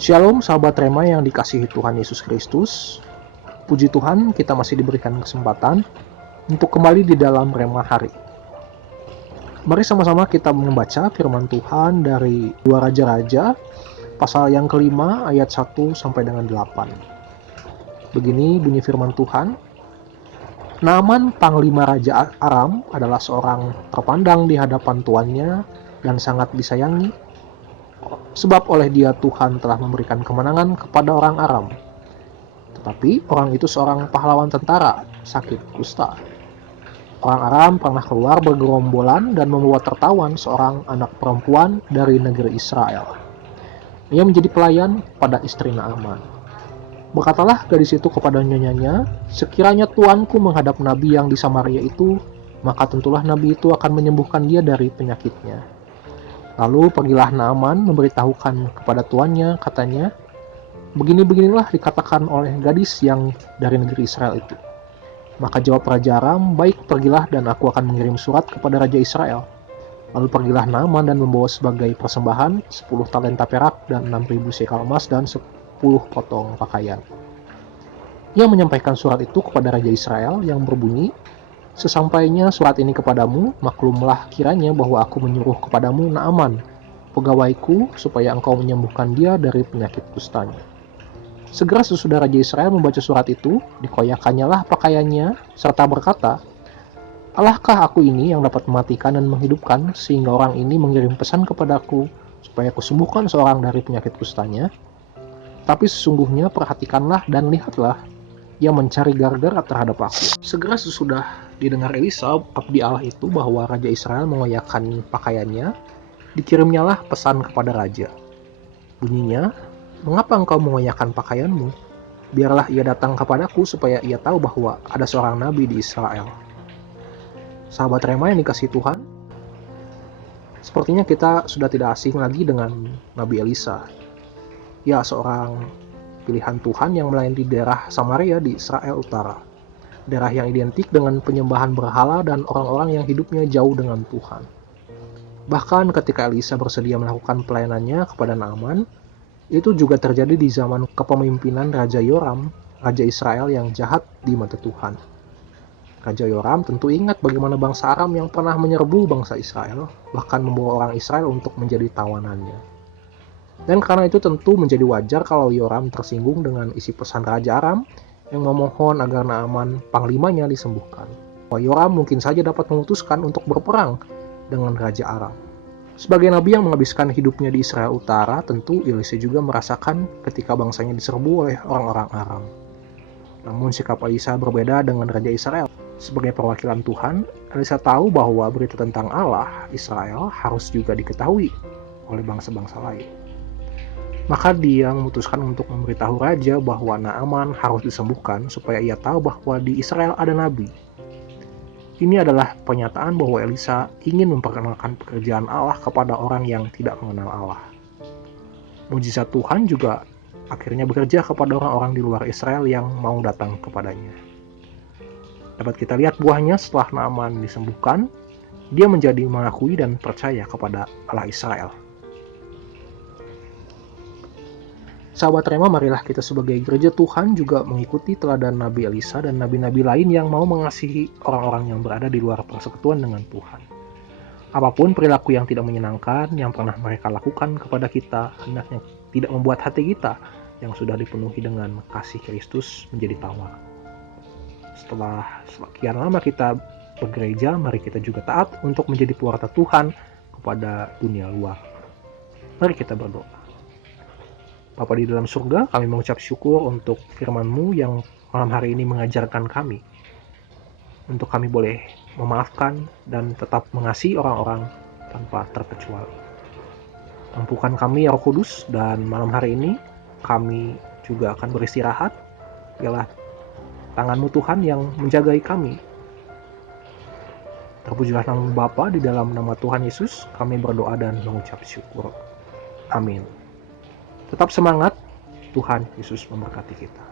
Shalom sahabat Rema yang dikasihi Tuhan Yesus Kristus. Puji Tuhan kita masih diberikan kesempatan untuk kembali di dalam Rema hari. Mari sama-sama kita membaca firman Tuhan dari 2 Raja-Raja pasal yang kelima ayat 1 sampai dengan 8. Begini bunyi firman Tuhan. Naaman panglima Raja Aram adalah seorang terpandang di hadapan tuannya dan sangat disayangi, sebab oleh dia Tuhan telah memberikan kemenangan kepada orang Aram. Tetapi orang itu seorang pahlawan tentara, sakit kusta. Orang Aram pernah keluar bergerombolan dan membawa tertawan seorang anak perempuan dari negeri Israel. Ia menjadi pelayan pada istri Naaman. Berkatalah gadis itu kepada nyonyanya, sekiranya tuanku menghadap nabi yang di Samaria itu, maka tentulah nabi itu akan menyembuhkan dia dari penyakitnya. Lalu pergilah Naaman memberitahukan kepada tuannya, katanya, begini-beginilah dikatakan oleh gadis yang dari negeri Israel itu. Maka jawab Raja Aram, baik, pergilah dan aku akan mengirim surat kepada Raja Israel. Lalu pergilah Naaman dan membawa sebagai persembahan 10 talenta perak dan 6.000 sekal emas dan 10 potong pakaian. Ia menyampaikan surat itu kepada Raja Israel yang berbunyi, sesampainya surat ini kepadamu, maklumlah kiranya bahwa aku menyuruh kepadamu Naaman, pegawaiku, supaya engkau menyembuhkan dia dari penyakit kustanya. Segera sesudah Raja Israel membaca surat itu, dikoyakannya lah pakaiannya, serta berkata, Allahkah aku ini yang dapat mematikan dan menghidupkan, sehingga orang ini mengirim pesan kepadaku, supaya aku sembuhkan seorang dari penyakit kustanya? Tapi sesungguhnya perhatikanlah dan lihatlah, ia mencari gara-gara terhadap aku. Segera sesudah didengar Elisa, abdi Allah itu, bahwa Raja Israel mengoyakkan pakaiannya, dikirimnyalah pesan kepada Raja. Bunyinya, mengapa engkau mengoyakkan pakaianmu? Biarlah ia datang kepadaku supaya ia tahu bahwa ada seorang nabi di Israel. Sahabat Rema yang dikasihi Tuhan, sepertinya kita sudah tidak asing lagi dengan Nabi Elisa. Ia seorang pilihan Tuhan yang melayani di daerah Samaria di Israel Utara. Daerah yang identik dengan penyembahan berhala dan orang-orang yang hidupnya jauh dengan Tuhan. Bahkan ketika Elisa bersedia melakukan pelayanannya kepada Naaman, itu juga terjadi di zaman kepemimpinan Raja Yoram, Raja Israel yang jahat di mata Tuhan. Raja Yoram tentu ingat bagaimana bangsa Aram yang pernah menyerbu bangsa Israel, bahkan membawa orang Israel untuk menjadi tawanannya. Dan karena itu tentu menjadi wajar kalau Yoram tersinggung dengan isi pesan Raja Aram yang memohon agar Naaman panglimanya disembuhkan. Yoram mungkin saja dapat memutuskan untuk berperang dengan Raja Aram. Sebagai nabi yang menghabiskan hidupnya di Israel Utara, tentu Elisa juga merasakan ketika bangsanya diserbu oleh orang-orang Aram. Namun sikap Elisa berbeda dengan Raja Israel. Sebagai perwakilan Tuhan, Elisa tahu bahwa berita tentang Allah, Israel, harus juga diketahui oleh bangsa-bangsa lain. Maka dia memutuskan untuk memberitahu raja bahwa Naaman harus disembuhkan supaya ia tahu bahwa di Israel ada nabi. Ini adalah pernyataan bahwa Elisa ingin memperkenalkan pekerjaan Allah kepada orang yang tidak mengenal Allah. Mujizat Tuhan juga akhirnya bekerja kepada orang-orang di luar Israel yang mau datang kepadanya. Dapat kita lihat buahnya setelah Naaman disembuhkan, dia menjadi mengakui dan percaya kepada Allah Israel. Sahabat Rema, marilah kita sebagai gereja Tuhan juga mengikuti teladan Nabi Elisa dan nabi-nabi lain yang mau mengasihi orang-orang yang berada di luar persekutuan dengan Tuhan. Apapun perilaku yang tidak menyenangkan yang pernah mereka lakukan kepada kita, hendaknya tidak membuat hati kita yang sudah dipenuhi dengan kasih Kristus menjadi tawar. Setelah sekian lama kita bergereja, mari kita juga taat untuk menjadi pewarta Tuhan kepada dunia luar. Mari kita berdoa. Bapa di dalam surga, kami mengucap syukur untuk firman-Mu yang malam hari ini mengajarkan kami. Untuk kami boleh memaafkan dan tetap mengasihi orang-orang tanpa terkecuali. Mampukan kami ya Roh Kudus, dan malam hari ini kami juga akan beristirahat. Biarlah tangan-Mu Tuhan yang menjagai kami. Terpujilah nama Bapa, di dalam nama Tuhan Yesus kami berdoa dan mengucap syukur. Amin. Tetap semangat, Tuhan Yesus memberkati kita.